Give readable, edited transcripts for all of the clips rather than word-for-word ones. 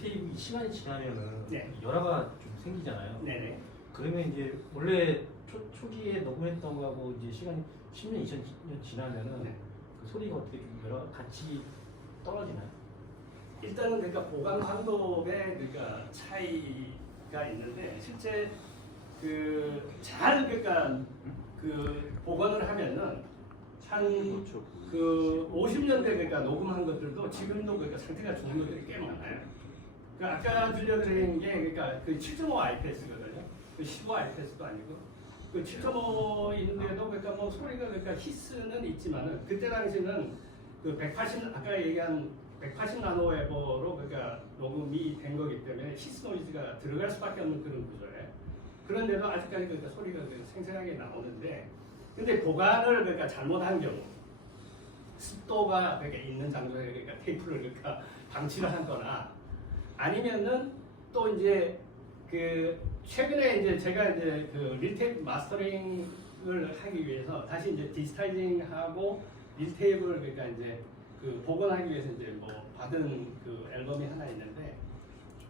밀테이프 시간이 지나면은 네. 열화가 좀 생기잖아요. 네네. 그러면 이제 원래 초기에 녹음했던 거하고 이제 시간이 10년, 20년 지나면은 네. 그 소리가 어떻게 좀 열화 같이 떨어지나요? 일단은 그러니까 보관 방법에 그러니까 차이가 있는데 실제 잘 그러니까 보관을 하면은 한 그 50년대 그러니까 녹음한 것들도 지금도 그러니까 상태가 좋은 것들이 꽤 많아요. 그 아까 들려드린 게 그러니까 그 7.5 IPS거든요. 그 15 IPS도 아니고 그 7.5인데도 그러니까 뭐 소리가 그러니까 히스는 있지만은 그때 당시는 그 180 아까 얘기한 180 나노웨버로 그러니까 녹음이 된 거기 때문에 히스 노이즈가 들어갈 수밖에 없는 그런 구조예요. 그런데도 아직까지 그러니까 소리가 생생하게 나오는데, 근데 보관을 그러니까 잘못한 경우, 습도가 그러니까 있는 장소에 그러니까 테이프를 그러니까 방치를 하거나 아니면은 또 이제 그 최근에 이제 제가 이제 그 릴테이프 마스터링을 하기 위해서 다시 이제 디지타이징하고 릴테이프를 그러니까 이제 그 복원하기 위해서 이제 뭐 받은 그 앨범이 하나 있는데,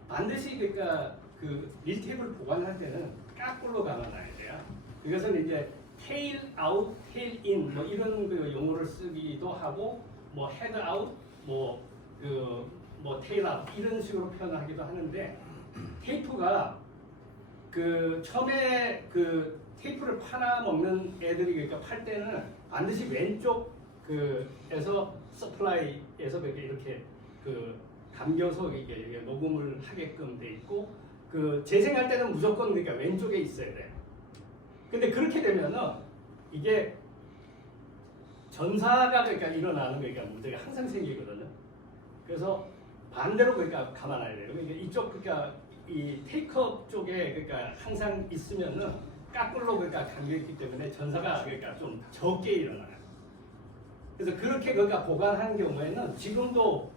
반드시 그러니까 그 릴테이프를 보관할 때는 까꿀로 감아놔야 돼요. 이것은 이제 테일 아웃, 테일 인 뭐 이런 그 용어를 쓰기도 하고, 뭐 헤드 아웃, 뭐 테일 아웃 이런 식으로 표현하기도 하는데, 테이프가 그 처음에 그 테이프를 팔아먹는 애들이 그러니까 팔 때는 반드시 왼쪽 그에서 서플라이에서 이렇게 그 감겨서 이게 녹음을 하게끔 돼 있고, 그 재생할 때는 무조건 그러니까 왼쪽에 있어야 돼요. 근데 그렇게 되면은 이게 전사가 그러니까 일어나는 거니까 문제가 항상 생기거든요. 그래서 반대로 그러니까 감아놔야 돼요. 그러니까 이쪽 그러니까 이 테이크업 쪽에 그러니까 항상 있으면은 까꿀로 그러니까 감겨 있기 때문에 전사가 그러니까 좀 적게 일어나요. 그래서 그렇게 그러니까 보관하는 경우에는 지금도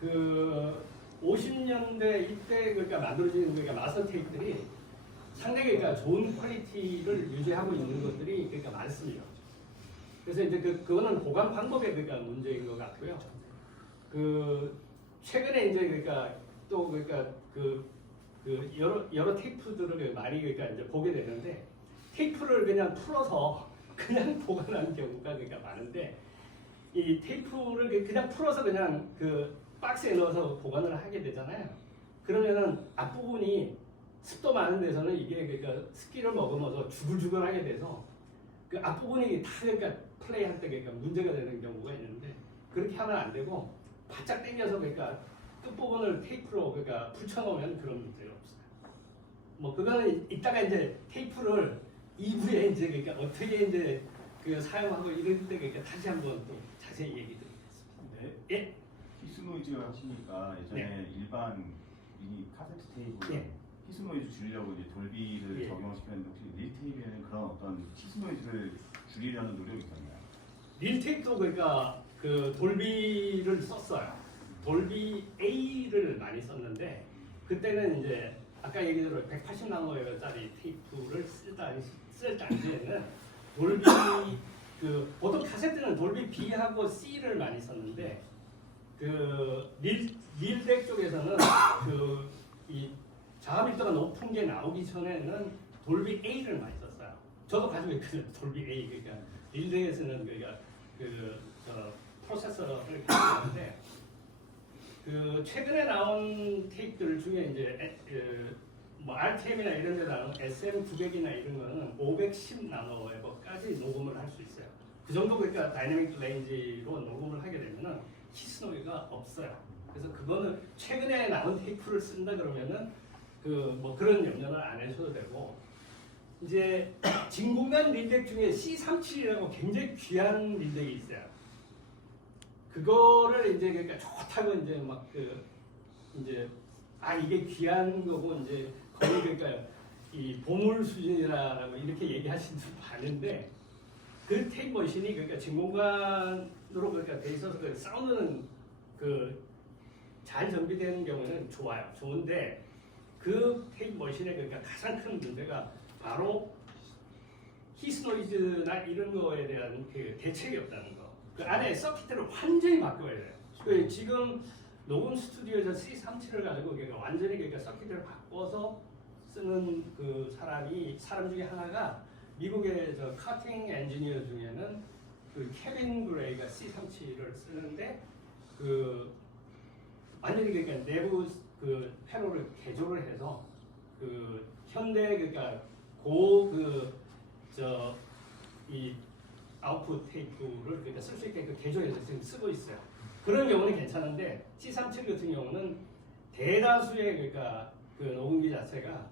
그 50년대 이때 그러니까 만들어지는 그러니까 마스터 테이프들이 상당히 그러니까 좋은 퀄리티를 유지하고 있는 것들이 그러니까 많습니다. 그래서 이제 그거는 보관 방법의 그러니까 문제인 것 같고요. 그 최근에 이제 그러니까 또 그러니까 여러 테이프들을 많이 그러니까 이제 보게 되는데, 테이프를 그냥 풀어서 그냥 보관하는 경우가 그러니까 많은데, 이 테이프를 그냥 풀어서 그냥 그 박스에 넣어서 보관을 하게 되잖아요. 그러면은 앞부분이 습도 많은 데서는 이게 그러니까 습기를 머금어서 주글주글하게 돼서 그 앞부분이 다 그러니까 플레이할 때 그러니까 문제가 되는 경우가 있는데, 그렇게 하면 안 되고 바짝 당겨서 그러니까 끝부분을 테이프로 그러니까 붙여놓으면 그런 문제가 없어요. 뭐 그거는 이따가 이제 테이프를 이후에 이제 그러니까 어떻게 이제 그 사용하고 이럴 때 그러니까 다시 한번 또 자세히 얘기 드리겠습니다. 네. 예? 히스노이즈 하시니까 예전에 네. 일반 이 카세트 테이프 네. 히스노이즈 줄이려고 이제 돌비를 예. 적용시켰는데, 혹시 릴테이프에는 그런 어떤 히스노이즈를 줄이려는 노력이 있었나요? 릴테이프도 그러니까 그 돌비를 썼어요. 돌비 A를 많이 썼는데, 그때는 이제 아까 얘기대로 180 나노웨버짜리 테이프를 쓸 당시에는 돌비 그 보통 카세트는 돌비 B하고 C를 많이 썼는데, 그 릴덱 쪽에서는 그 이 저하밀도가 높은 게 나오기 전에는 돌비 A를 많이 썼어요. 저도 가지고 있거든요. 돌비 A. 그러니까 릴덱에서는 그러니까 프로세서를 가지고 있는데, 그 최근에 나온 테이프들 중에 이제 뭐 RTM이나 이런 데 나온 SM900이나 이런 거는 510 나노웨버까지 녹음을 할 수 있어요. 그 정도 그러니까 다이내믹 레인지로 녹음을 하게 되면은 히스 노이즈가 없어요. 그래서 그거는 최근에 나온 테이프를 쓴다 그러면은 그 뭐 그런 염려는 안 하셔도 되고, 이제 진공관 릴덱 중에 C37이라고 굉장히 귀한 릴덱이 있어요. 그거를 이제 그러니까 좋다고 이제 막 이제 이게 귀한 거고 이제 거의 그러니까 이 보물 수준이라고 이렇게 얘기하시는 분 많은데, 그 테이프 머신이 그러니까 진공관으로 그러니까 돼 있어서 그 사운드는 그 잘 정비되는 경우는 좋아요. 좋은데 그 테이프 머신의 그러니까 가장 큰 문제가 바로 히스 노이즈나 이런 거에 대한 그 대책이 없다는 거. 그 안에 서킷을 완전히 바꿔야 돼요. 그 지금 녹음 스튜디오에서 C37을 가지고 그러니까 완전히 그러니까 서킷을 바꿔서 쓰는 그 사람 중에 하나가 미국의 저 커팅 엔지니어 중에는 그 케빈 그레이가 C37을 쓰는데 그 완전히 그러니까 내부 그 회로를 개조를 해서 그 현대 그러니까 이 아웃풋 테이프를 그러니까 쓸 수 있게끔 개조해서 지금 쓰고 있어요. 그런 경우는 괜찮은데 C37 같은 경우는 대다수의 그러니까 그 녹음기 자체가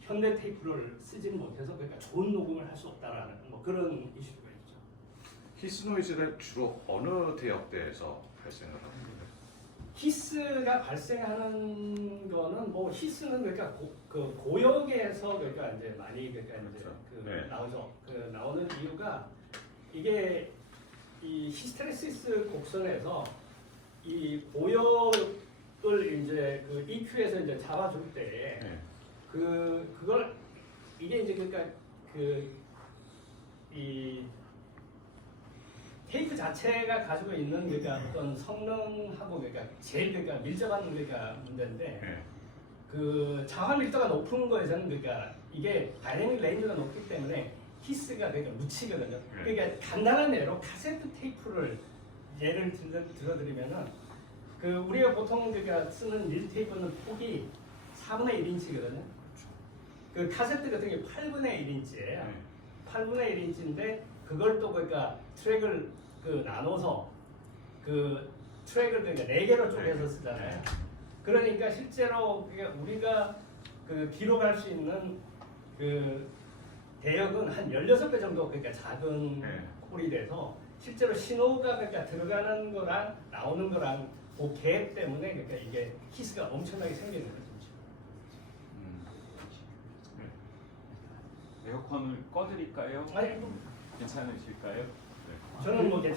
현대 테이프를 쓰지 못해서 그러니까 좋은 녹음을 할 수 없다라는 뭐 그런 이슈가 있죠. 히스 노이즈는 주로 어느 대역대에서 발생을 합니까? 히스가 발생하는 거는 뭐 히스는 그러니까 고역에서 그러니까 이제 많이 그러니까 이제 그렇죠. 그 네. 나오죠. 그 나오는 이유가 이게 이 히스테레시스 곡선에서 이 고역을 이제 그 EQ에서 이제 잡아줄 때 네. 그걸 이게 이제 그러니까 이 테이프 자체가 가지고 있는 그러니까 어떤 성능하고 그러니까 제일 그러니까 밀접한 그러니까 문제인데 네. 그 자화 밀도가 높은 거에서는 그러니까 이게 다이내믹 레인지가 높기 때문에 히스가 그러니까 묻히거든요. 그러니까 간단한 예로 카세트 테이프를 예를 들어드리면은 그 우리가 보통 그러니까 쓰는 밀 테이프는 폭이 4분의 1인치거든요. 그 카세트 같은 게 8분의 1인치예요. 네. 8분의 1인치인데 그걸 또 그러니까 트랙을 그 나눠서 그 트랙을 그러니까 4개로 쪼개서 쓰잖아요. 그러니까 실제로 그러니까 우리가 그 기록할 수 있는 그 대역은 한 16배 정도 그러니까 작은 네. 홀이 돼서 실제로 신호가 그러니까 들어가는 거랑 나오는 거랑 그 갭 때문에 그러니까 이게 히스가 엄청나게 생기는 거죠. 에어컨을 꺼드릴까요? 아니 괜찮으실까요? 네. 저는 뭐 괜찮.